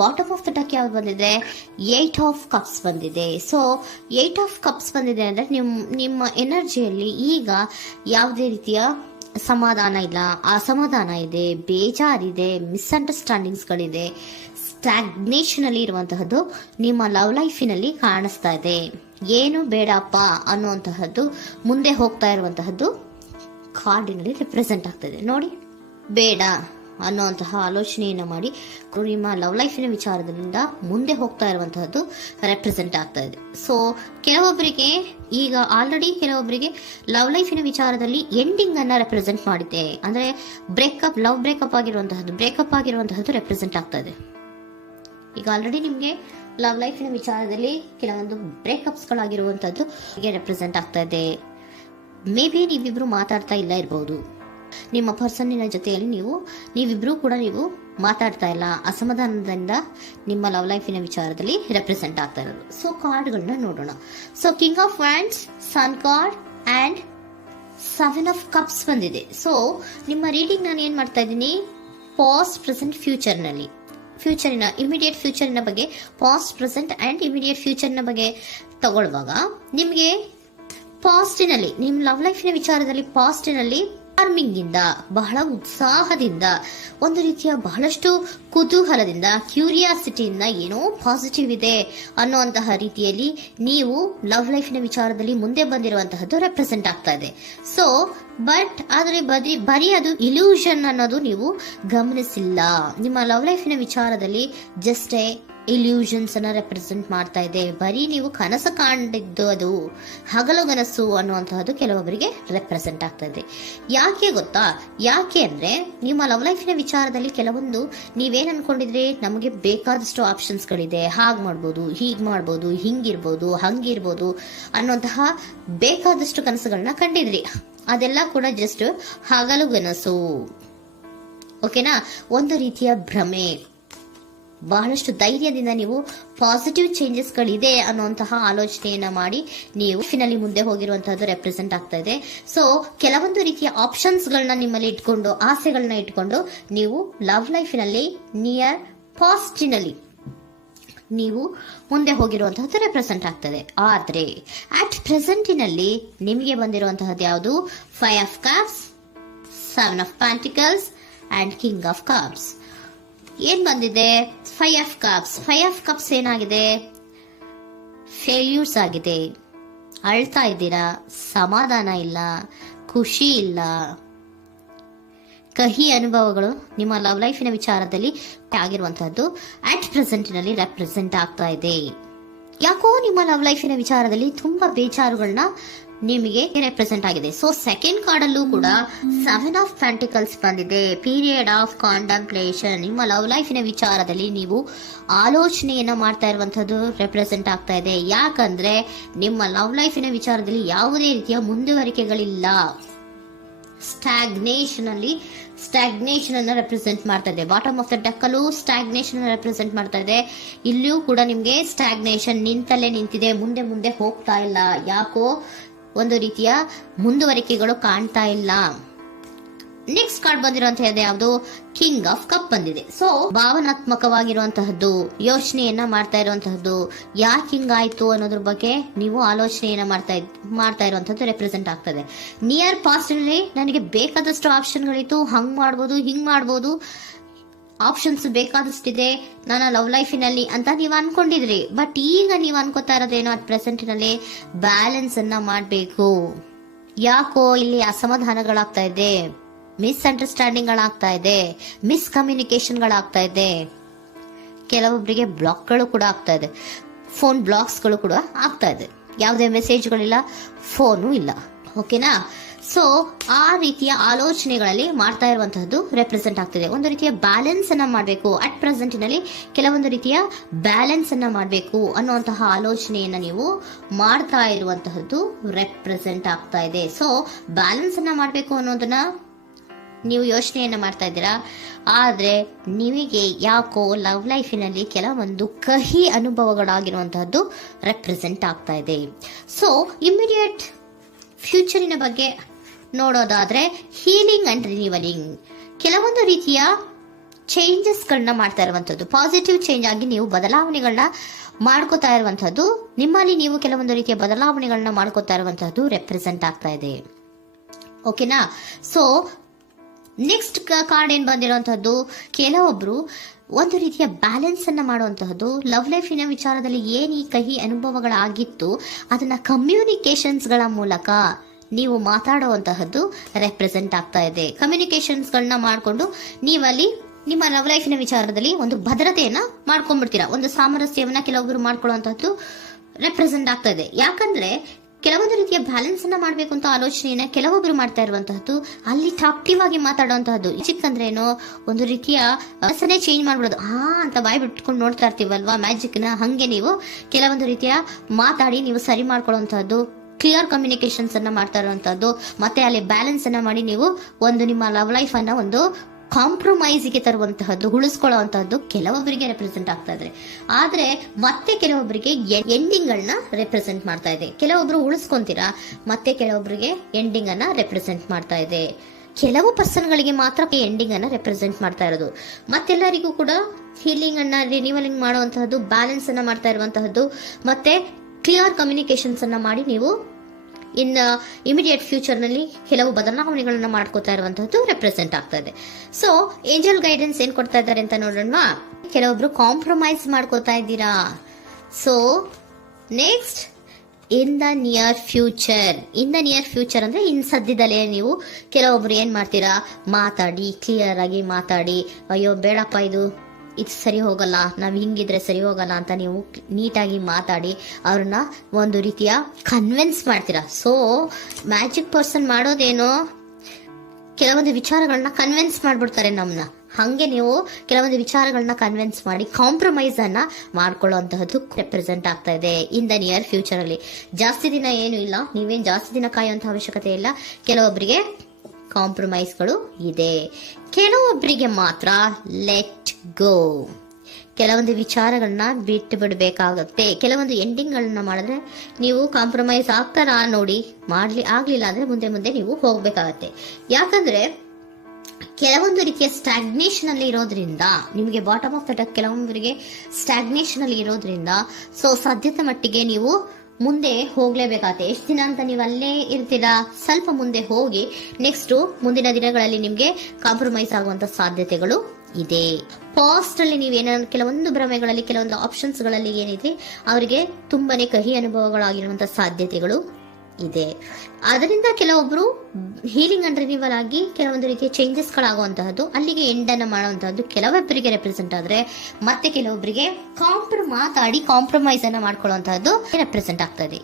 Bottom of the duck ಯಾವ್ದು ಬಂದಿದೆ, 8 of cups ಬಂದಿದೆ. ಸೊ 8 ಆಫ್ ಕಪ್ಸ್ ಬಂದಿದೆ ಅಂದ್ರೆ ನಿಮ್ಮ ಎನರ್ಜಿಯಲ್ಲಿ ಈಗ ಯಾವುದೇ ರೀತಿಯ ಸಮಾಧಾನ ಇಲ್ಲ, ಅಸಮಾಧಾನ ಇದೆ, ಬೇಜಾರಿದೆ, ಮಿಸ್ಅಂಡರ್ಸ್ಟ್ಯಾಂಡಿಂಗ್ಸ್ಗಳಿದೆ, ಸ್ಟಾಗ್ನೇಷನ್ ಅಲ್ಲಿ ಇರುವಂತಹದ್ದು ನಿಮ್ಮ ಲವ್ ಲೈಫಿನಲ್ಲಿ ಕಾಣಿಸ್ತಾ ಇದೆ. ಏನು ಬೇಡಪ್ಪ ಅನ್ನುವಂತಹದ್ದು ಮುಂದೆ ಹೋಗ್ತಾ ಇರುವಂತಹದ್ದು ಕಾರ್ಡಿನಲ್ಲಿ ರೆಪ್ರೆಸೆಂಟ್ ಆಗ್ತದೆ. ನೋಡಿ, ಬೇಡ ಅನ್ನುವಂತಹ ಆಲೋಚನೆಯನ್ನು ಮಾಡಿ ನಿಮ್ಮ ಲವ್ ಲೈಫಿನ ವಿಚಾರದಿಂದ ಮುಂದೆ ಹೋಗ್ತಾ ಇರುವಂತಹದ್ದು ರೆಪ್ರೆಸೆಂಟ್ ಆಗ್ತಾ ಇದೆ. ಸೊ ಕೆಲವೊಬ್ಬರಿಗೆ ಈಗ ಆಲ್ರೆಡಿ ಕೆಲವೊಬ್ಬರಿಗೆ ಲವ್ ಲೈಫಿನ ವಿಚಾರದಲ್ಲಿ ಎಂಡಿಂಗ್ ಅನ್ನ ರೆಪ್ರೆಸೆಂಟ್ ಮಾಡಿದೆ. ಅಂದ್ರೆ ಲವ್ ಬ್ರೇಕಪ್ ಆಗಿರುವಂತಹದ್ದು ರೆಪ್ರೆಸೆಂಟ್ ಆಗ್ತಾ ಇದೆ. ಈಗ ಆಲ್ರೆಡಿ ನಿಮ್ಗೆ ಲವ್ ಲೈಫಿನ ವಿಚಾರದಲ್ಲಿ ಕೆಲವೊಂದು ಬ್ರೇಕಪ್ಸ್ ಗಳಾಗಿರುವಂತದ್ದು ರೆಪ್ರೆಸೆಂಟ್ ಆಗ್ತಾ ಇದೆ. ಮೇ ಬಿ ನೀವಿಬ್ರು ಮಾತಾಡ್ತಾ ಇಲ್ಲ ಇರಬಹುದು, ನಿಮ್ಮ ಪರ್ಸನ್ನಿನ ಜೊತೆಯಲ್ಲಿ ನೀವಿಬ್ರು ಕೂಡ ಮಾತಾಡ್ತಾ ಇಲ್ಲ, ಅಸಮಾಧಾನದಿಂದ ನಿಮ್ಮ ಲವ್ ಲೈಫಿನ ವಿಚಾರದಲ್ಲಿ ರೆಪ್ರೆಸೆಂಟ್ ಆಗ್ತಾ ಇರೋದು. ಸೊ ಕಾರ್ಡ್ಗಳನ್ನ ನೋಡೋಣ. So king of wands, sun card and 7 of cups ಬಂದಿದೆ. ಸೊ ನಿಮ್ಮ ರೀಡಿಂಗ್ ನಾನು ಏನ್ ಮಾಡ್ತಾ ಇದ್ದೀನಿ, ಪಾಸ್ಟ್, ಪ್ರೆಸೆಂಟ್, ಇಮಿಡಿಯೇಟ್ ಫ್ಯೂಚರಿನ ಬಗ್ಗೆ, ಪಾಸ್ಟ್, ಪ್ರೆಸೆಂಟ್ ಅಂಡ್ ಇಮಿಡಿಯೇಟ್ ಫ್ಯೂಚರ್ನ ಬಗ್ಗೆ ತಗೊಳ್ಳುವಾಗ ನಿಮಗೆ ಪಾಸ್ಟಿನಲ್ಲಿ, ನಿಮ್ಮ ಲವ್ ಲೈಫಿನ ವಿಚಾರದಲ್ಲಿ ಪಾಸ್ಟಿನಲ್ಲಿ ಚಾರ್ಮಿಂಗ್ ಇಂದ, ಬಹಳ ಉತ್ಸಾಹದಿಂದ, ಒಂದು ರೀತಿಯ ಬಹಳಷ್ಟು ಕುತೂಹಲದಿಂದ, ಕ್ಯೂರಿಯಾಸಿಟಿಯಿಂದ ಏನೋ ಪಾಸಿಟಿವ್ ಇದೆ ಅನ್ನುವಂತಹ ರೀತಿಯಲ್ಲಿ ನೀವು ಲವ್ ಲೈಫಿನ ವಿಚಾರದಲ್ಲಿ ಮುಂದೆ ಬಂದಿರುವಂತಹದ್ದು ರೆಪ್ರೆಸೆಂಟ್ ಆಗ್ತಾ ಇದೆ. ಸೊ ಆದರೆ ಬರೀ ಅದು ಇಲ್ಯೂಷನ್ ಅನ್ನೋದು ನೀವು ಗಮನಿಸಿಲ್ಲ. ನಿಮ್ಮ ಲವ್ ಲೈಫಿನ ವಿಚಾರದಲ್ಲಿ ಜಸ್ಟ್ ಇಲ್ಯೂಷನ್ಸ್ ಅನ್ನ ರೆಪ್ರೆಸೆಂಟ್ ಮಾಡ್ತಾ ಇದೆ. ಬರೀ ನೀವು ಕನಸು ಕಾಣಿದ್ದು ಅದು ಹಗಲುಗನಸು ಅನ್ನುವಂತಹದ್ದು ಕೆಲವೊಬ್ಬರಿಗೆ ರೆಪ್ರೆಸೆಂಟ್ ಆಗ್ತಾ ಇದೆ. ಯಾಕೆ ಗೊತ್ತಾ? ಯಾಕೆ ಅಂದ್ರೆ ನಿಮ್ಮ ಲವ್ ಲೈಫಿನ ವಿಚಾರದಲ್ಲಿ ಕೆಲವೊಂದು ನೀವೇನ್ ಅನ್ಕೊಂಡಿದ್ರೆ, ನಮಗೆ ಬೇಕಾದಷ್ಟು ಆಪ್ಷನ್ಸ್ ಗಳಿದೆ, ಹಾಗ್ ಮಾಡ್ಬೋದು, ಹೀಗ್ ಮಾಡ್ಬೋದು, ಹಿಂಗಿರ್ಬೋದು, ಹಂಗಿರ್ಬೋದು ಅನ್ನುವಂತಹ ಬೇಕಾದಷ್ಟು ಕನಸುಗಳನ್ನ ಕಂಡಿದ್ರಿ. ಅದೆಲ್ಲ ಕೂಡ ಜಸ್ಟ್ ಹಗಲುಗನಸು. ಓಕೆನಾ? ಒಂದು ರೀತಿಯ ಭ್ರಮೆ. ಬಹಳಷ್ಟು ಧೈರ್ಯದಿಂದ ನೀವು ಪಾಸಿಟಿವ್ ಚೇಂಜಸ್ ಗಳಿದೆ ಅನ್ನುವಂತಹ ಆಲೋಚನೆಯನ್ನ ಮಾಡಿ ನೀವು ಫಿನಲ್ಲಿ ಮುಂದೆ ಹೋಗಿರುವಂತಹದ್ದು ರೆಪ್ರೆಸೆಂಟ್ ಆಗ್ತಾ ಇದೆ. ಸೊ ಕೆಲವೊಂದು ರೀತಿಯ ಆಪ್ಷನ್ಸ್ ಗಳನ್ನ ನಿಮ್ಮಲ್ಲಿ ಇಟ್ಕೊಂಡು, ಆಸೆಗಳನ್ನ ಇಟ್ಕೊಂಡು ನೀವು ಲವ್ ಲೈಫಿನಲ್ಲಿ ನಿಯರ್ ಪಾಸ್ಟಿನಲ್ಲಿ ನೀವು ಮುಂದೆ ಹೋಗಿರುವಂತಹದ್ದು ರೆಪ್ರೆಸೆಂಟ್ ಆಗ್ತದೆ. ಆದ್ರೆ ಅಟ್ ಪ್ರೆಸೆಂಟಿನಲ್ಲಿ ನಿಮಗೆ ಬಂದಿರುವಂತಹದ್ದು ಯಾವುದು? 5 of cups, 7 of pentacles and king of cups. ಏನ್ ಬಂದಿದೆ? 5 ಆಫ್ ಕಪ್ಸ್. 5 ಆಫ್ ಕಪ್ಸ್ ಏನಾಗಿದೆ? ಫೇಲ್ಯೂರ್ಸ್ ಆಗಿದೆ, ಅಳ್ತಾ ಇದ್ದೀರಾ, ಸಮಾಧಾನ ಇಲ್ಲ, ಖುಷಿ ಇಲ್ಲ, ಕಹಿ ಅನುಭವಗಳು ನಿಮ್ಮ ಲವ್ ಲೈಫಿನ ವಿಚಾರದಲ್ಲಿ ಆಗಿರುವಂತಹದ್ದು ಅಟ್ ಪ್ರೆಸೆಂಟಿನಲ್ಲಿ ರೆಪ್ರೆಸೆಂಟ್ ಆಗ್ತಾ ಇದೆ. ಯಾಕೋ ನಿಮ್ಮ ಲವ್ ಲೈಫಿನ ವಿಚಾರದಲ್ಲಿ ತುಂಬಾ ಬೇಜಾರುಗಳನ್ನ ನಿಮಗೆ ರೆಪ್ರೆಸೆಂಟ್ ಆಗಿದೆ. ಸೊ ಸೆಕೆಂಡ್ ಕಾರ್ಡ್ ಅಲ್ಲೂ ಕೂಡ 7 ಆಫ್ ಪ್ಯಾಂಟಿಕಲ್ಸ್ ಬಂದಿದೆ. Period of contemplation. ನಿಮ್ಮ ಲವ್ ಲೈಫಿನ ವಿಚಾರದಲ್ಲಿ ನೀವು ಆಲೋಚನೆಯನ್ನ ಮಾಡ್ತಾ ಇರುವಂತಹದ್ದು ರೆಪ್ರೆಸೆಂಟ್ ಆಗ್ತಾ ಇದೆ. ಯಾಕಂದ್ರೆ ನಿಮ್ಮ ಲವ್ ಲೈಫಿನ ವಿಚಾರದಲ್ಲಿ ಯಾವುದೇ ರೀತಿಯ ಮುಂದುವರಿಕೆಗಳಿಲ್ಲ. ಸ್ಟಾಗ್ನೇಷನ್ ಅನ್ನ ರೆಪ್ರೆಸೆಂಟ್ ಮಾಡ್ತಾ ಇದೆ. ಬಾಟಮ್ ಆಫ್ ದ ಡೆಕ್ ಅಲ್ಲೂ ಸ್ಟಾಗ್ನೇಷನ್ ರೆಪ್ರೆಸೆಂಟ್ ಮಾಡ್ತಾ ಇದೆ. ಇಲ್ಲಿಯೂ ಕೂಡ ನಿಮ್ಗೆ ಸ್ಟಾಗ್ನೇಷನ್, ನಿಂತಲ್ಲೇ ನಿಂತಿದೆ, ಮುಂದೆ ಹೋಗ್ತಾ ಇಲ್ಲ. ಯಾಕೋ ಒಂದು ರೀತಿಯ ಮುಂದುವರಿಕೆಗಳು ಕಾಣ್ತಾ ಇಲ್ಲ. ನೆಕ್ಸ್ಟ್ ಕಾರ್ಡ್ ಬಂದಿರುವಂತಹದ್ದು ಯಾವುದು? ಕಿಂಗ್ ಆಫ್ ಕಪ್ ಬಂದಿದೆ. ಸೊ ಭಾವನಾತ್ಮಕವಾಗಿರುವಂತಹದ್ದು, ಯೋಚನೆಯನ್ನ ಮಾಡ್ತಾ ಇರುವಂತಹದ್ದು, ಯಾಕೆ ಹಿಂಗಾಯ್ತು ಅನ್ನೋದ್ರ ಬಗ್ಗೆ ನೀವು ಆಲೋಚನೆಯನ್ನ ಮಾಡ್ತಾ ಇರುವಂತಹದ್ದು ರೆಪ್ರೆಸೆಂಟ್ ಆಗ್ತದೆ. ನಿಯರ್ ಪಾಸ್ಟ್ ನಲ್ಲಿ ನನಗೆ ಬೇಕಾದಷ್ಟು ಆಪ್ಷನ್ಗಳಿತ್ತು, ಹಂಗ್ ಮಾಡ್ಬೋದು, ಹಿಂಗ್ ಮಾಡ್ಬೋದು, ಆಪ್ಷನ್ಸ್ ಬೇಕಾದಷ್ಟಿದೆ ನನ್ನ ಲವ್ ಲೈಫಿನಲ್ಲಿ ಅಂತ ನೀವು ಅನ್ಕೊಂಡಿದ್ರಿ. ಬಟ್ ಈಗ ನೀವು ಅನ್ಕೋತಾ ಇರೋದೇನೋ ಅಟ್ ಪ್ರೆಸೆಂಟಿನಲ್ಲಿ ಬ್ಯಾಲೆನ್ಸ್ ಅನ್ನ ಮಾಡಬೇಕು. ಯಾಕೋ ಇಲ್ಲಿ ಅಸಮಾಧಾನಗಳಾಗ್ತಾ ಇದೆ, ಮಿಸ್ಅಂಡರ್ಸ್ಟ್ಯಾಂಡಿಂಗ್ ಗಳಾಗ್ತಾ ಇದೆ, ಮಿಸ್ಕಮ್ಯುನಿಕೇಶನ್ ಗಳಾಗ್ತಾ ಇದೆ. ಕೆಲವೊಬ್ಬರಿಗೆ ಬ್ಲಾಕ್ಗಳು ಕೂಡ ಆಗ್ತಾ ಇದೆ, ಫೋನ್ ಬ್ಲಾಕ್ಸ್ಗಳು ಕೂಡ ಆಗ್ತಾ ಇದೆ. ಯಾವುದೇ ಮೆಸೇಜ್ಗಳಿಲ್ಲ, ಫೋನು ಇಲ್ಲ. ಓಕೆನಾ? ಸೊ ಆ ರೀತಿಯ ಆಲೋಚನೆಗಳಲ್ಲಿ ಮಾಡ್ತಾ ಇರುವಂತಹದ್ದು ರೆಪ್ರೆಸೆಂಟ್ ಆಗ್ತಿದೆ. ಒಂದು ರೀತಿಯ ಬ್ಯಾಲೆನ್ಸ್ ಅನ್ನ ಮಾಡಬೇಕು. ಅಟ್ ಪ್ರೆಸೆಂಟಿನಲ್ಲಿ ಕೆಲವೊಂದು ರೀತಿಯ ಬ್ಯಾಲೆನ್ಸ್ ಅನ್ನ ಮಾಡಬೇಕು ಅನ್ನುವಂತಹ ಆಲೋಚನೆಯನ್ನ ನೀವು ಮಾಡ್ತಾ ಇರುವಂತಹದ್ದು ರೆಪ್ರೆಸೆಂಟ್ ಆಗ್ತಾ ಇದೆ. ಸೊ ಬ್ಯಾಲೆನ್ಸ್ ಅನ್ನ ಮಾಡಬೇಕು ಅನ್ನೋದನ್ನ ನೀವು ಯೋಚನೆಯನ್ನ ಮಾಡ್ತಾ ಇದ್ದೀರಾ. ಆದ್ರೆ ನಿಮಗೆ ಯಾಕೋ ಲವ್ ಲೈಫಿನಲ್ಲಿ ಕೆಲವೊಂದು ಕಹಿ ಅನುಭವಗಳಾಗಿರುವಂತಹದ್ದು ರೆಪ್ರೆಸೆಂಟ್ ಆಗ್ತಾ ಇದೆ. ಸೊ ಇಮಿಡಿಯೇಟ್ ಫ್ಯೂಚರಿನ ಬಗ್ಗೆ ನೋಡೋದಾದ್ರೆ ಹೀಲಿಂಗ್ ಅಂಡ್ ರಿನಿವಲಿಂಗ್, ಕೆಲವೊಂದು ರೀತಿಯ ಚೇಂಜಸ್ಗಳನ್ನ ಮಾಡ್ತಾ ಇರುವಂತದ್ದು, ಪಾಸಿಟಿವ್ ಚೇಂಜ್ ಆಗಿ ನೀವು ಬದಲಾವಣೆಗಳನ್ನ ಮಾಡ್ಕೋತಾ ಇರುವಂತದ್ದು, ನಿಮ್ಮಲ್ಲಿ ನೀವು ಕೆಲವೊಂದು ರೀತಿಯ ಬದಲಾವಣೆಗಳನ್ನ ಮಾಡ್ಕೋತಾ ಇರುವಂತದ್ದು ರೆಪ್ರೆಸೆಂಟ್ ಆಗ್ತಾ ಇದೆ. ಓಕೆನಾ? ಸೊ ನೆಕ್ಸ್ಟ್ ಕಾರ್ಡ್ ಏನ್ ಬಂದಿರುವಂತದ್ದು, ಕೆಲವೊಬ್ರು ಒಂದು ರೀತಿಯ ಬ್ಯಾಲೆನ್ಸ್ ಅನ್ನ ಮಾಡುವಂತಹದ್ದು, ಲವ್ ಲೈಫಿನ ವಿಚಾರದಲ್ಲಿ ಏನ್ ಈ ಕಹಿ ಅನುಭವಗಳಾಗಿತ್ತು ಅದನ್ನ ಕಮ್ಯುನಿಕೇಶನ್ಸ್ ಗಳ ಮೂಲಕ ನೀವು ಮಾತಾಡುವಂತಹದ್ದು ರೆಪ್ರೆಸೆಂಟ್ ಆಗ್ತಾ ಇದೆ. ಕಮ್ಯುನಿಕೇಶನ್ಸ್ ಗಳನ್ನ ಮಾಡಿಕೊಂಡು ನೀವಲ್ಲಿ ನಿಮ್ಮ ಲವ್ ಲೈಫಿನ ವಿಚಾರದಲ್ಲಿ ಒಂದು ಭದ್ರತೆಯನ್ನ ಮಾಡ್ಕೊಂಡ್ಬಿಡ್ತೀರಾ, ಒಂದು ಸಾಮರಸ್ಯವನ್ನ ಕೆಲವೊಬ್ರು ಮಾಡ್ಕೊಳ್ಳುವಂತಹದ್ದು ರೆಪ್ರೆಸೆಂಟ್ ಆಗ್ತಾ ಇದೆ. ಯಾಕಂದ್ರೆ ಕೆಲವೊಂದು ರೀತಿಯ ಬ್ಯಾಲೆನ್ಸ್ ಅನ್ನ ಮಾಡ್ಬೇಕು ಅಂತ ಆಲೋಚನೆಯನ್ನ ಕೆಲವೊಬ್ರು ಮಾಡ್ತಾ ಇರುವಂತಹದ್ದು, ಅಲ್ಲಿ ಟಾಕ್ಟಿವ್ ಆಗಿ ಮಾತಾಡುವಂತಹದ್ದು. ಚಿಕ್ಕಂದ್ರೇನೋ ಒಂದು ರೀತಿಯ ಹೆಸರೇ ಚೇಂಜ್ ಮಾಡ್ಬಿಡೋದು, ಅಂತ ಬಾಯಿ ಬಿಟ್ಕೊಂಡು ನೋಡ್ತಾ ಇರ್ತೀವಲ್ವಾ ಮ್ಯಾಜಿಕ್ ನ, ಹಂಗೆ ನೀವು ಕೆಲವೊಂದು ರೀತಿಯ ಮಾತಾಡಿ ನೀವು ಸರಿ ಮಾಡ್ಕೊಳ್ಳುವಂತಹದ್ದು, ಕ್ಲಿಯರ್ ಕಮ್ಯುನಿಕೇಶನ್ಸ್ ಅನ್ನ ಮಾಡ್ತಾ ಇರುವಂತಹದ್ದು, ಮತ್ತೆ ಅಲ್ಲಿ ಬ್ಯಾಲೆನ್ಸ್ ಅನ್ನ ಮಾಡಿ ನೀವು ಒಂದು ನಿಮ್ಮ ಲವ್ ಲೈಫ್ ಅನ್ನ ಒಂದು ಕಾಂಪ್ರಮೈಸ್ಗೆ ತರುವಂತಹದ್ದು, ಉಳಿಸ್ಕೊಳ್ಳುವಂತಹದ್ದು ಕೆಲವೊಬ್ಬರಿಗೆ ರೆಪ್ರೆಸೆಂಟ್ ಆಗ್ತಾ ಇದೆ. ಆದ್ರೆ ಮತ್ತೆ ಕೆಲವೊಬ್ಬರಿಗೆ ಎಂಡಿಂಗ್ ಗಳನ್ನ ರೆಪ್ರೆಸೆಂಟ್ ಮಾಡ್ತಾ ಇದೆ. ಕೆಲವೊಬ್ರು ಉಳಿಸ್ಕೊಂತೀರಾ, ಮತ್ತೆ ಕೆಲವೊಬ್ಬರಿಗೆ ಎಂಡಿಂಗ್ ಅನ್ನ ರೆಪ್ರೆಸೆಂಟ್ ಮಾಡ್ತಾ ಇದೆ. ಕೆಲವು ಪರ್ಸನ್ಗಳಿಗೆ ಮಾತ್ರ ಎಂಡಿಂಗ್ ಅನ್ನ ರೆಪ್ರೆಸೆಂಟ್ ಮಾಡ್ತಾ ಇರೋದು, ಮತ್ತೆಲ್ಲರಿಗೂ ಕೂಡ ಹೀಲಿಂಗ್ ಅನ್ನ ರಿನ್ಯೂವಲಿಂಗ್ ಮಾಡುವಂತಹದ್ದು, ಬ್ಯಾಲೆನ್ಸ್ ಅನ್ನ ಮಾಡ್ತಾ ಇರುವಂತಹದ್ದು, ಮತ್ತೆ ಕ್ಲಿಯರ್ ಕಮ್ಯುನಿಕೇಶನ್ಸ್ ಅನ್ನ ಮಾಡಿ ನೀವು ಇಮಿಡಿಯೇಟ್ ಫ್ಯೂಚರ್ ನಲ್ಲಿ ಕೆಲವು ಬದಲಾವಣೆಗಳನ್ನ ಮಾಡ್ಕೋತಾ ಇರುವಂತಹದ್ದು ರೆಪ್ರೆಸೆಂಟ್ ಆಗ್ತಾ ಇದೆ. ಸೊ ಏಂಜಲ್ ಗೈಡೆನ್ಸ್ ಏನ್ ಕೊಡ್ತಾ ಇದ್ದಾರೆ ಅಂತ ನೋಡೋಣ. ಕೆಲವೊಬ್ರು ಕಾಂಪ್ರಮೈಸ್ ಮಾಡ್ಕೋತಾ ಇದ್ದೀರಾ. So next, in the near future ಅಂದ್ರೆ ಇನ್ ಸದ್ಯದಲ್ಲೇ ನೀವು ಕೆಲವೊಬ್ರು ಏನ್ ಮಾಡ್ತೀರಾ, ಮಾತಾಡಿ ಕ್ಲಿಯರ್ ಆಗಿ ಮಾತಾಡಿ, ಅಯ್ಯೋ ಬೇಡಪ್ಪ ಇದು ಸರಿ ಹೋಗಲ್ಲ, ನಾವ್ ಹಿಂಗಿದ್ರೆ ಸರಿ ಹೋಗಲ್ಲ ಅಂತ ನೀವು ನೀಟಾಗಿ ಮಾತಾಡಿ ಅವ್ರನ್ನ ಒಂದು ರೀತಿಯ ಕನ್ವಿನ್ಸ್ ಮಾಡ್ತೀರಾ. ಸೊ ಮ್ಯಾಜಿಕ್ ಪರ್ಸನ್ ಮಾಡೋದೇನೋ ಕೆಲವೊಂದು ವಿಚಾರಗಳನ್ನ ಕನ್ವಿನ್ಸ್ ಮಾಡ್ಬಿಡ್ತಾರೆ ನಮ್ನ, ಹಂಗೆ ನೀವು ಕೆಲವೊಂದು ವಿಚಾರಗಳನ್ನ ಕನ್ವಿನ್ಸ್ ಮಾಡಿ ಕಾಂಪ್ರಮೈಸ್ ಅನ್ನ ಮಾಡ್ಕೊಳ್ಳುವಂತಹದ್ದು ರೆಪ್ರೆಸೆಂಟ್ ಆಗ್ತಾ ಇದೆ ಇನ್ ದ ನಿಯರ್ ಫ್ಯೂಚರ್ ಅಲ್ಲಿ. ಜಾಸ್ತಿ ದಿನ ಏನು ಇಲ್ಲ, ನೀವೇನ್ ಜಾಸ್ತಿ ದಿನ ಕಾಯುವಂತ ಅವಶ್ಯಕತೆ ಇಲ್ಲ. ಕೆಲವೊಬ್ಬರಿಗೆ ಕಾಂಪ್ರಮೈಸ್ಗಳು ಇದೆ, ಕೆಲವೊಬ್ಬರಿಗೆ ಮಾತ್ರ ಲೆಟ್ ಗೋ, ಕೆಲವೊಂದು ವಿಚಾರಗಳನ್ನ ಬಿಟ್ಟು ಬಿಡಬೇಕಾಗುತ್ತೆ. ಕೆಲವೊಂದು ಎಂಡಿಂಗ್ ಗಳನ್ನ ಮಾಡಿದ್ರೆ ನೀವು ಕಾಂಪ್ರಮೈಸ್ ಆಗ್ತಾರಾ ನೋಡಿ, ಆಗ್ಲಿಲ್ಲ ಅಂದ್ರೆ ಮುಂದೆ ನೀವು ಹೋಗ್ಬೇಕಾಗತ್ತೆ. ಯಾಕಂದ್ರೆ ಕೆಲವೊಂದು ರೀತಿಯ ಸ್ಟಾಗ್ನೇಷನ್ ಅಲ್ಲಿ ಇರೋದ್ರಿಂದ, ನಿಮಗೆ ಬಾಟಮ್ ಆಫ್ ದ ಡೆಕ್ ಕೆಲವೊಬ್ಬರಿಗೆ ಸ್ಟಾಗ್ನೇಷನ್ ಅಲ್ಲಿ ಇರೋದ್ರಿಂದ, ಸೊ ಸಾಧ್ಯತೆ ಮಟ್ಟಿಗೆ ನೀವು ಮುಂದೆ ಹೋಗ್ಲೇಬೇಕಾಗತ್ತೆ. ಎಷ್ಟು ದಿನ ಅಂತ ನೀವು ಅಲ್ಲೇ ಇರ್ತೀರಾ, ಸ್ವಲ್ಪ ಮುಂದೆ ಹೋಗಿ ನೆಕ್ಸ್ಟ್ ಮುಂದಿನ ದಿನಗಳಲ್ಲಿ ನಿಮ್ಗೆ ಕಾಂಪ್ರಮೈಸ್ ಆಗುವಂತ ಸಾಧ್ಯತೆಗಳು ಇದೆ. ಪಾಸ್ಟ್ ಅಲ್ಲಿ ಕೆಲವೊಂದು ಭ್ರಮೆಗಳಲ್ಲಿ, ಕೆಲವೊಂದು ಆಪ್ಷನ್ಸ್ ಗಳಲ್ಲಿ ಏನಿದೆ ಅವರಿಗೆ ತುಂಬಾನೇ ಕಹಿ ಅನುಭವಗಳಾಗಿರುವಂತಹ ಸಾಧ್ಯತೆಗಳು ಇದೆ. ಅದರಿಂದ ಕೆಲವೊಬ್ರು ಹೀಲಿಂಗ್ ಅಂಡ್ ರಿನಿವಲ್ ಆಗಿ ಕೆಲವೊಂದು ರೀತಿಯ ಚೇಂಜಸ್ ಗಳಾಗುವಂತಹದ್ದು, ಅಲ್ಲಿಗೆ ಎಂಡ್ ಅನ್ನ ಮಾಡುವಂತಹದ್ದು ಕೆಲವೊಬ್ಬರಿಗೆ ರೆಪ್ರೆಸೆಂಟ್ ಆದ್ರೆ, ಮತ್ತೆ ಕೆಲವೊಬ್ಬರಿಗೆ ಮಾತಾಡಿ ಕಾಂಪ್ರಮೈಸ್ ಅನ್ನ ಮಾಡ್ಕೊಳ್ಳುವಂತಹದ್ದು ರೆಪ್ರೆಸೆಂಟ್ ಆಗ್ತದೆ.